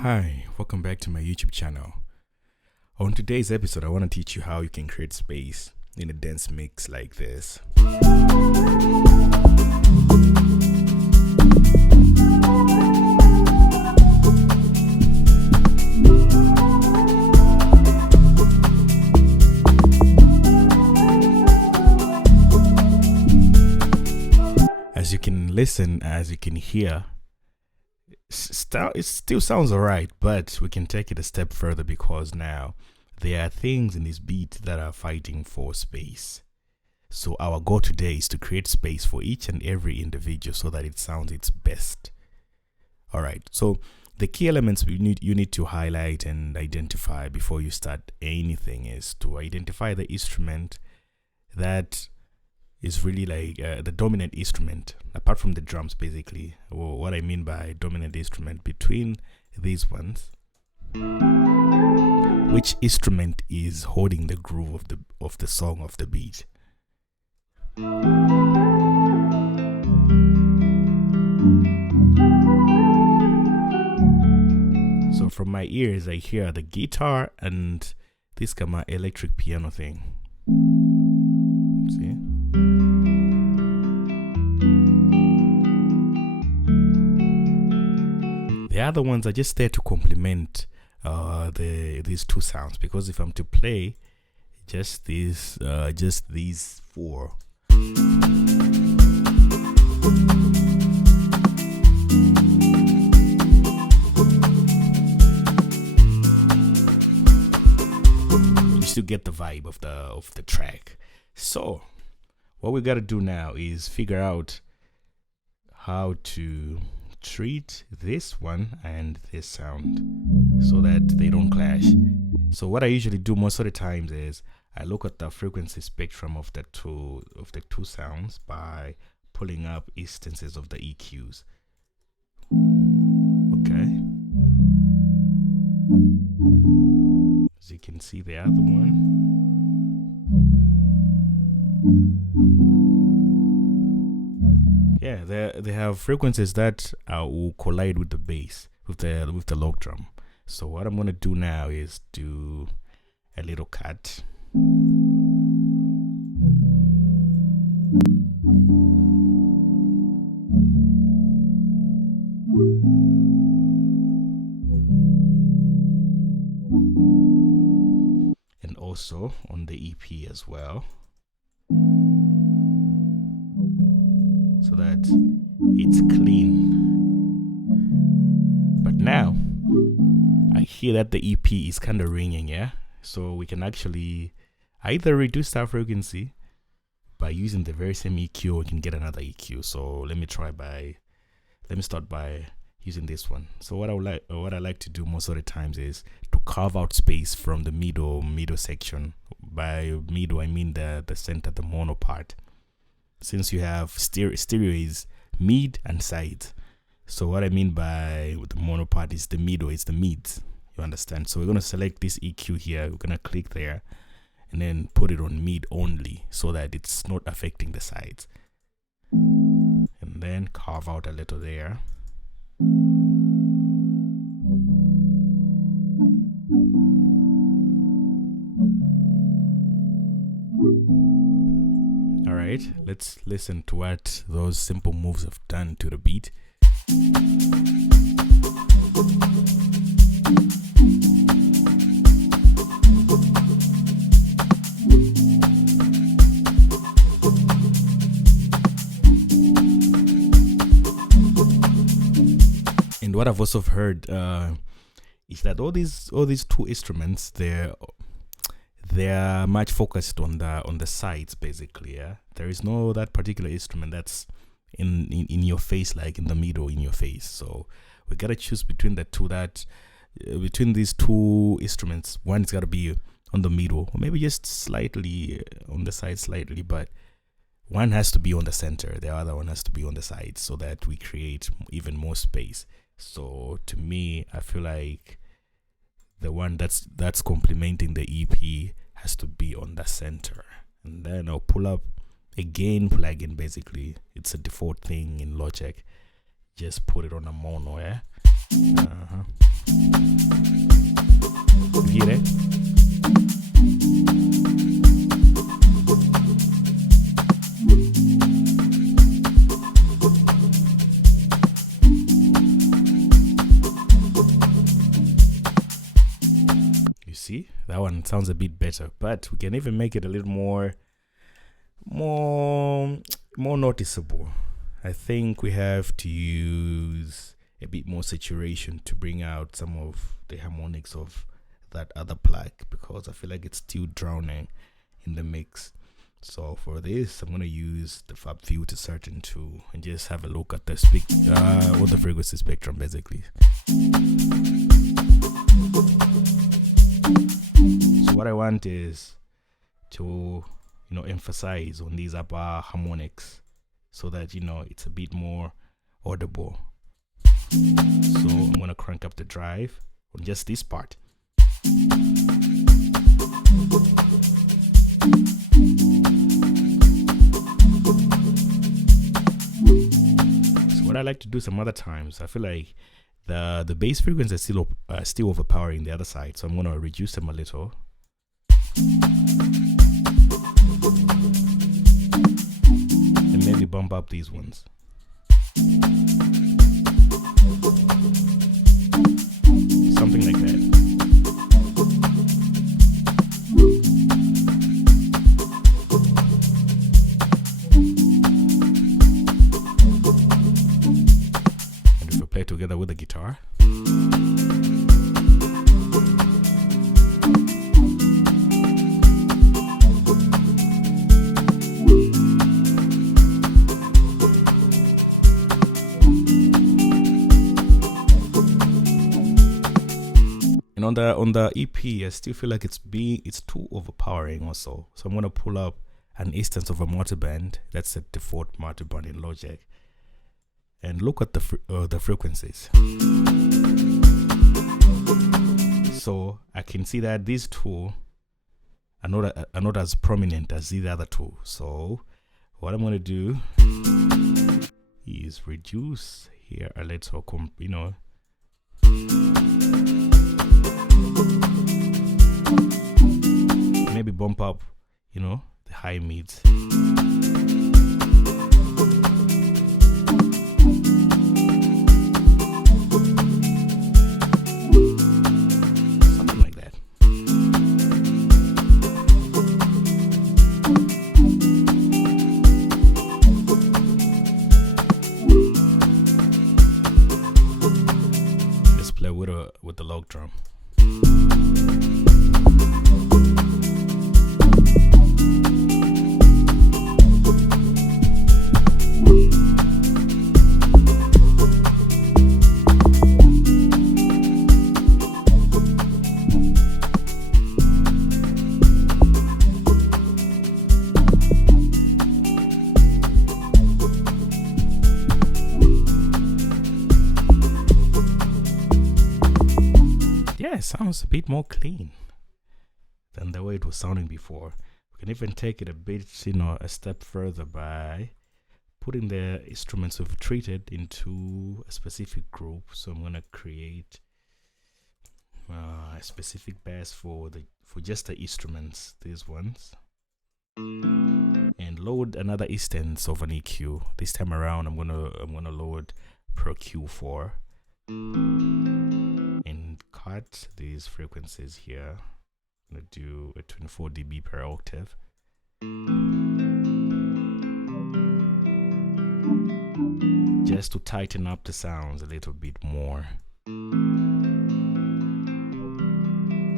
Hi, welcome back to my YouTube channel. On today's episode, I want to teach you how you can create space in a dense mix like this. As you can listen, as you can hear, it still sounds alright, but we can take it a step further because now there are things in this beat that are fighting for space. So our goal today is to create space for each and every individual so that it sounds its best. Alright, so the key elements you need to highlight and identify before you start anything is to identify the instrument that is really like the dominant instrument apart from the drums, basically. What I mean by dominant instrument between these ones, which instrument is holding the groove of the song, of the beat. So from my ears I hear the guitar and this kind of electric piano thing. See? The other ones are just there to complement these two sounds, because if I'm to play just these four, you still get the vibe of the track. So what we got to do now is figure out how to treat this one and this sound so that they don't clash. So what I usually do most of the times is I look at the frequency spectrum of the two sounds by pulling up instances of the EQs. Okay, as you can see, the other one, yeah, they have frequencies that will collide with the bass, with the log drum. So what I'm gonna do now is do a little cut. And also on the EP as well, so that it's clean. But now I hear that the EP is kind of ringing, yeah? So we can actually either reduce that frequency by using the very same EQ, or we can get another EQ. So let me start by using this one. So what I like to do most of the times is to carve out space from the middle section. By middle I mean the center, the mono part. Since you have stereo is mid and sides. So what I mean by the mono part is the middle, it's the mids. You understand? So we're going to select this EQ here. We're going to click there and then put it on mid only so that it's not affecting the sides. And then carve out a little there. Alright, let's listen to what those simple moves have done to the beat. And what I've also heard is that all these two instruments, they're much focused on the sides, basically. Yeah, there is no that particular instrument that's in your face, like in the middle in your face. So we gotta choose between the two, between these two instruments. One is gotta be on the middle, or maybe just slightly on the side, slightly, but one has to be on the center, the other one has to be on the sides, so that we create even more space. So to me, I feel like the one that's complementing the EP has to be on the center. And then I'll pull up a gain plugin. Basically, it's a default thing in Logic. Just put it on a mono, yeah? see, that one sounds a bit better, but we can even make it a little more noticeable. I think we have to use a bit more saturation to bring out some of the harmonics of that other plug, because I feel like it's still drowning in the mix. So for this, I'm gonna use the Fab Filter Certain tool and just have a look at the or the frequency spectrum basically. So what I want is to emphasize on these upper harmonics so that it's a bit more audible. So I'm gonna crank up the drive on just this part. So what I like to do some other times, I feel like the bass frequency is still overpowering the other side, so I'm gonna reduce them a little. And maybe bump up these ones. Something like that. And if we play together with the guitar. On the EP, I still feel like it's too overpowering also. So I'm gonna pull up an instance of a multiband. That's a default multiband in Logic, and look at the frequencies. So I can see that these two are not as prominent as these other two. So what I'm gonna do is reduce here a little, maybe bump up, the high mids. Something like that. Let's play with the log drum. It sounds a bit more clean than the way it was sounding before. We can even take it a bit, a step further by putting the instruments we've treated into a specific group. So I'm gonna create a specific bass for just the instruments, these ones, and load another instance of an EQ. This time around, I'm gonna load Pro Q4 and cut these frequencies here. I'm gonna do a 24 dB per octave. Just to tighten up the sounds a little bit more.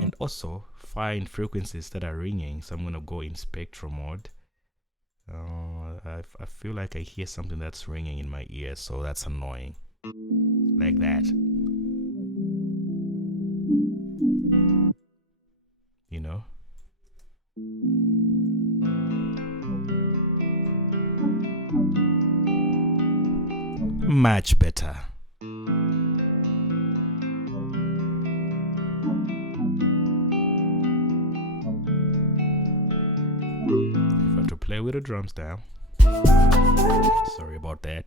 And also find frequencies that are ringing. So I'm gonna go in spectrum mode. I feel like I hear something that's ringing in my ear, so that's annoying. Like that. Much better. If I have to play with the drums down. Sorry about that.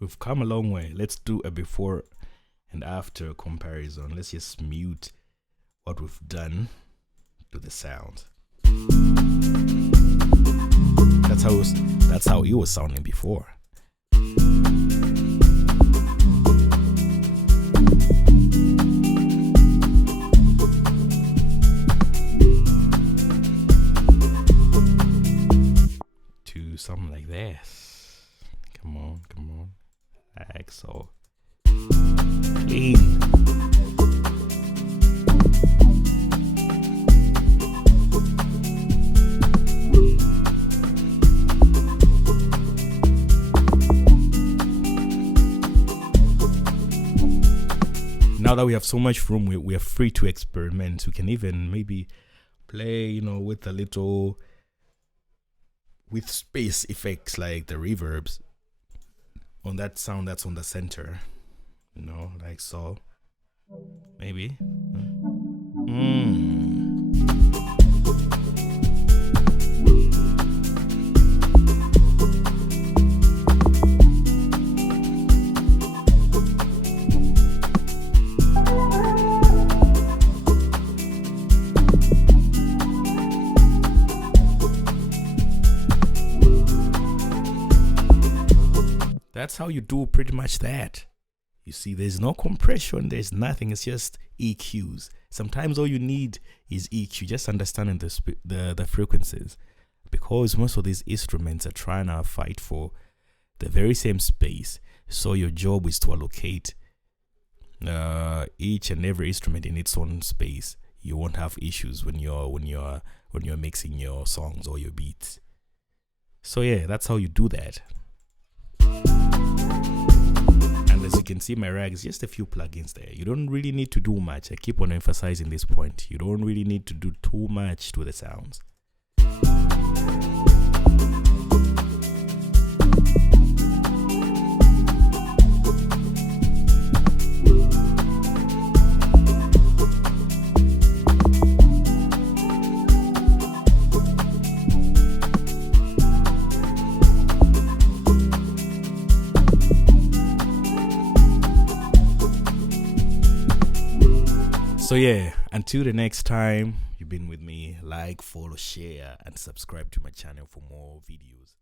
We've come a long way. Let's do a before And after comparison, let's just mute what we've done to the sound. That's how it was sounding before. To something like this. Come on. Like so. Clean. Now that we have so much room, we are free to experiment. We can even maybe play, with a little, with space effects like the reverbs on that sound that's on the center, like so. Maybe. That's how you do pretty much that. You see, there's no compression, there's nothing, it's just EQs. Sometimes all you need is EQ, just understanding the frequencies. Because most of these instruments are trying to fight for the very same space. So your job is to allocate each and every instrument in its own space. You won't have issues when you're mixing your songs or your beats. So yeah, that's how you do that. And as you can see, my rag is just a few plugins there. You don't really need to do much. I keep on emphasizing this point. You don't really need to do too much to the sounds. So yeah, until the next time, you've been with me. Like, follow, share, and subscribe to my channel for more videos.